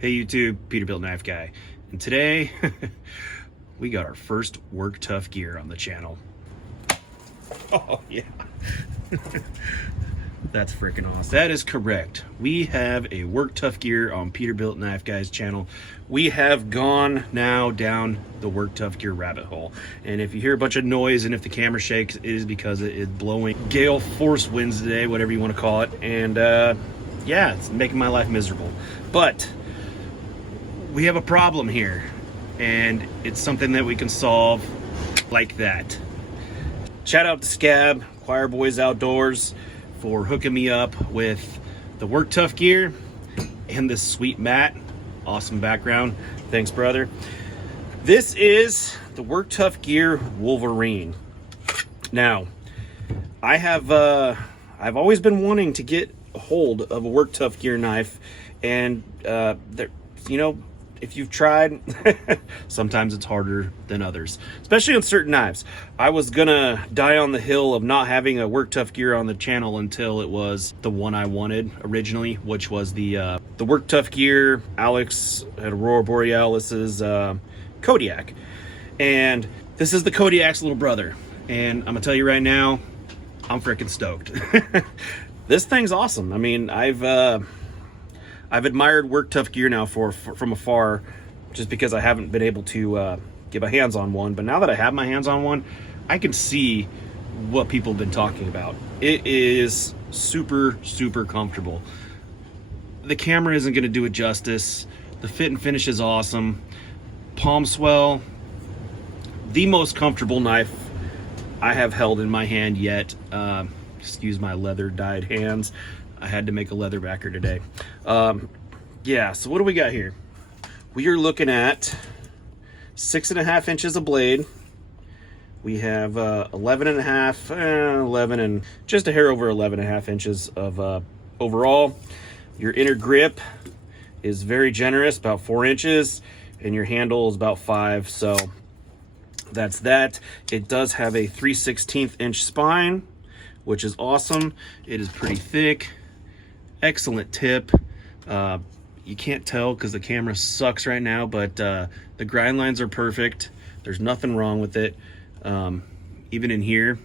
Hey YouTube, Peterbilt Knife Guy, and today we got our first Work Tuff Gear on the channel. Oh yeah, that's freaking awesome. That is correct. We have a Work Tuff Gear on Peterbilt Knife Guy's channel. We have gone now down the Work Tuff Gear rabbit hole, and if you hear a bunch of noise and if the camera shakes, it is because it is blowing gale force winds today, whatever you want to call it, and yeah, it's making my life miserable. But we have a problem here, and it's something that we can solve like that. Shout out to Scab, Choir Boys Outdoors, for hooking me up with the Work Tuff Gear and this sweet mat. Awesome background. Thanks, brother. This is the Work Tuff Gear Wolverine. Now, I've always been wanting to get a hold of a Work Tuff Gear knife, and if you've tried, sometimes it's harder than others, especially on certain knives. I was gonna die on the hill of not having a Work Tuff Gear on the channel until it was the one I wanted originally, which was the Work Tuff Gear Alex at Aurora Borealis's Kodiak. And this is the Kodiak's little brother. And I'm gonna tell you right now, I'm freaking stoked. This thing's awesome. I mean, I've admired Work Tuff Gear now from afar, just because I haven't been able to get my hands on one. But now that I have my hands on one, I can see what people have been talking about. It is super, super comfortable. The camera isn't going to do it justice. The fit and finish is awesome. Palm swell, the most comfortable knife I have held in my hand yet. Excuse my leather dyed hands. I had to make a leather backer today. Yeah, so what do we got here? We are looking at 6.5 inches of blade. We have 11 and just a hair over 11.5 inches of overall. Your inner grip is very generous, about 4 inches, and your handle is about 5. So that's that. It does have a 3/16 inch spine, which is awesome. It is pretty thick. Excellent tip. You can't tell because the camera sucks right now, but the grind lines are perfect. There's nothing wrong with it. Even in here,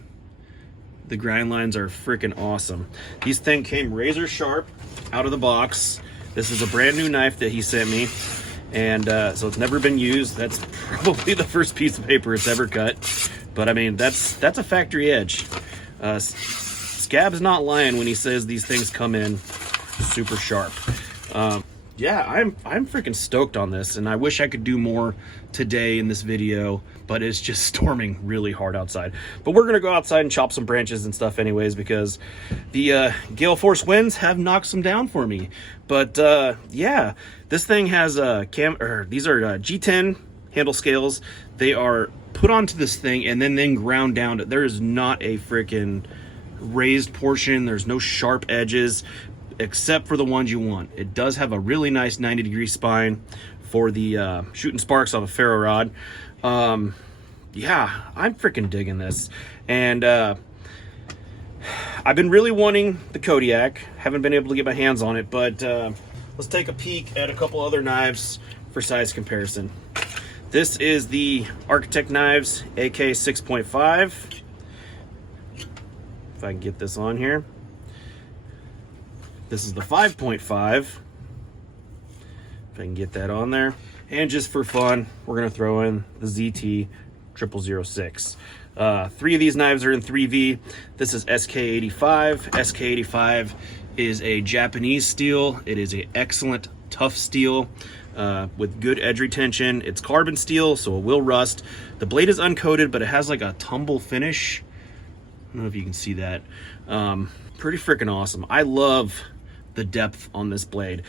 the grind lines are freaking awesome. These things came razor sharp out of the box. This is a brand new knife that he sent me, and so it's never been used. That's probably the first piece of paper it's ever cut, but I mean, that's a factory edge. Scab's not lying when he says these things come in super sharp. Yeah, I'm freaking stoked on this, and I wish I could do more today in this video, but it's just storming really hard outside. But we're gonna go outside and chop some branches and stuff anyways, because the gale force winds have knocked some down for me. But yeah, this thing has these are G10 handle scales. They are put onto this thing and then ground down. There is not a freaking raised portion. There's no sharp edges except for the ones you want. It does have a really nice 90-degree spine for the shooting sparks off a ferro rod. Yeah, I'm freaking digging this, and I've been really wanting the Kodiak. Haven't been able to get my hands on it, but let's take a peek at a couple other knives for size comparison. This is the Architect Knives AK 6.5. If I can get this on here. This is the 5.5. If I can get that on there. And just for fun, we're gonna throw in the ZT 0006. 3 of these knives are in 3V. This is SK85. SK85 is a Japanese steel. It is an excellent, tough steel with good edge retention. It's carbon steel, so it will rust. The blade is uncoated, but it has like a tumble finish. I don't know if you can see that. Pretty freaking awesome. I love the depth on this blade.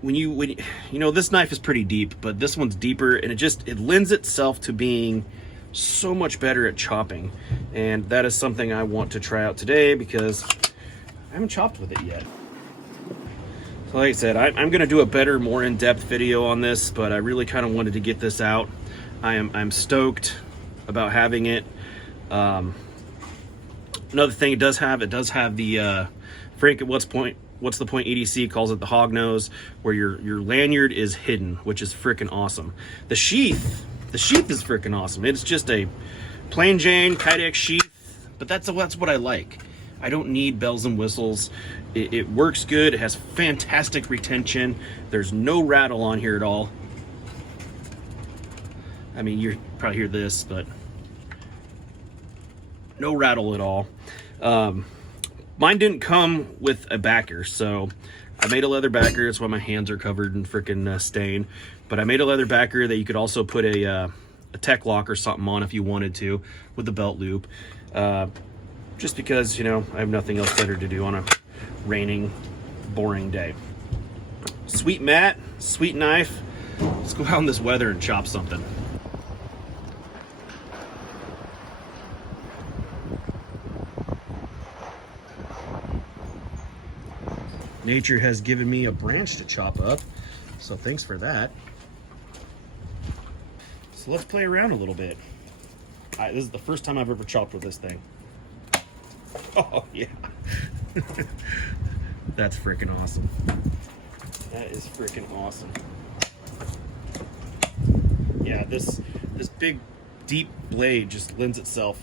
When you know, this knife is pretty deep, but this one's deeper, and it lends itself to being so much better at chopping. And that is something I want to try out today because I haven't chopped with it yet. So like I said, I'm gonna do a better, more in-depth video on this, but I really kind of wanted to get this out. I'm stoked about having it. Another thing it does have the Frank at What's the Point EDC calls it the hog nose, where your lanyard is hidden, which is freaking awesome. The sheath is freaking awesome. It's just a plain Jane Kydex sheath, but that's what I like. I don't need bells and whistles. It works good. It has fantastic retention. There's no rattle on here at all. I mean, you probably hear this, but no rattle at all. Mine didn't come with a backer, so I made a leather backer. That's why my hands are covered in freaking stain. But I made a leather backer that you could also put a tech lock or something on if you wanted to, with the belt loop. Just because, you know, I have nothing else better to do on a raining, boring day. Sweet mat, sweet knife. Let's go out in this weather and chop something. Nature has given me a branch to chop up, so thanks for that. So let's play around a little bit. This is the first time I've ever chopped with this thing. Oh yeah. That's freaking awesome. That is freaking awesome. Yeah, this big deep blade just lends itself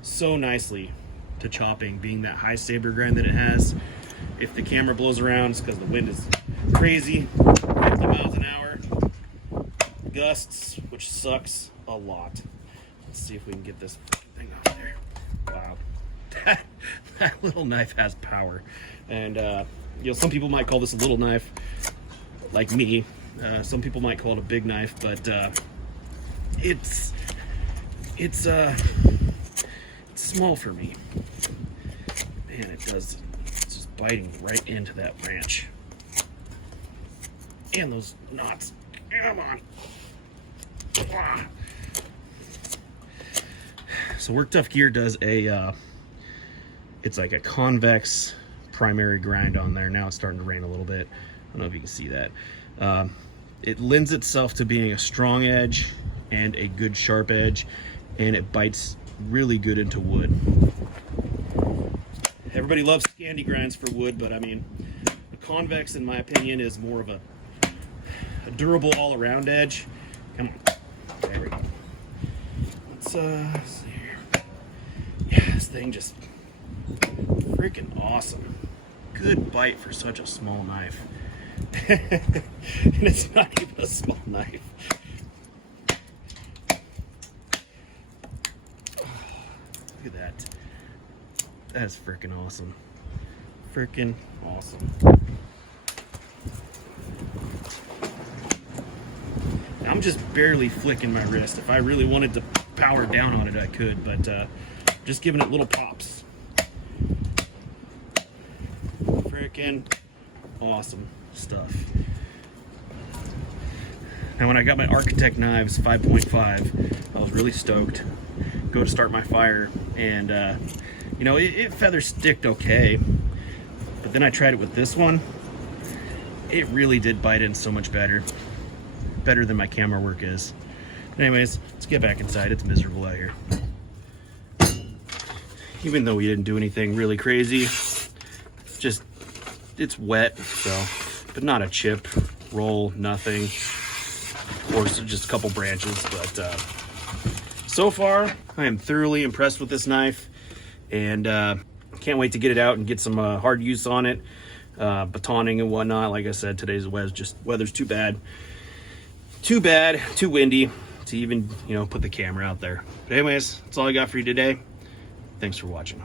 so nicely to chopping, being that high saber grind that it has. If the camera blows around, it's because the wind is crazy, 50 miles an hour, gusts, which sucks a lot. Let's see if we can get this thing out there. Wow, that little knife has power. And you know, some people might call this a little knife, like me. Some people might call it a big knife, but it's small for me. Man, it's just biting right into that branch. And those knots. Come on. Ah. So Work Tuff Gear does a it's like a convex primary grind on there. Now it's starting to rain a little bit. I don't know if you can see that. It lends itself to being a strong edge and a good sharp edge, and it bites really good into wood. Everybody loves Scandi grinds for wood, but I mean, the convex, in my opinion, is more of a durable all-around edge. Come on. There we go. Let's see here. Yeah, this thing just freaking awesome. Good bite for such a small knife. And it's not even a small knife. Look at that. That is freaking awesome. Freaking awesome. I'm just barely flicking my wrist. If I really wanted to power down on it, I could, but just giving it little pops. Freaking awesome stuff. Now, when I got my Architect knives 5.5, I was really stoked. Go to start my fire, and you know, it feather sticked okay, but then I tried it with this one. It really did bite in so much better than my camera work is. But anyways, let's get back inside. It's miserable out here. Even though we didn't do anything really crazy, just it's wet, so, but not a chip, roll, nothing. Of course, just a couple branches, but so far I am thoroughly impressed with this knife, and can't wait to get it out and get some hard use on it, batoning and whatnot. Like I said, today's weather's too bad, too windy to even, you know, put the camera out there. But anyways, that's all I got for you today. Thanks for watching.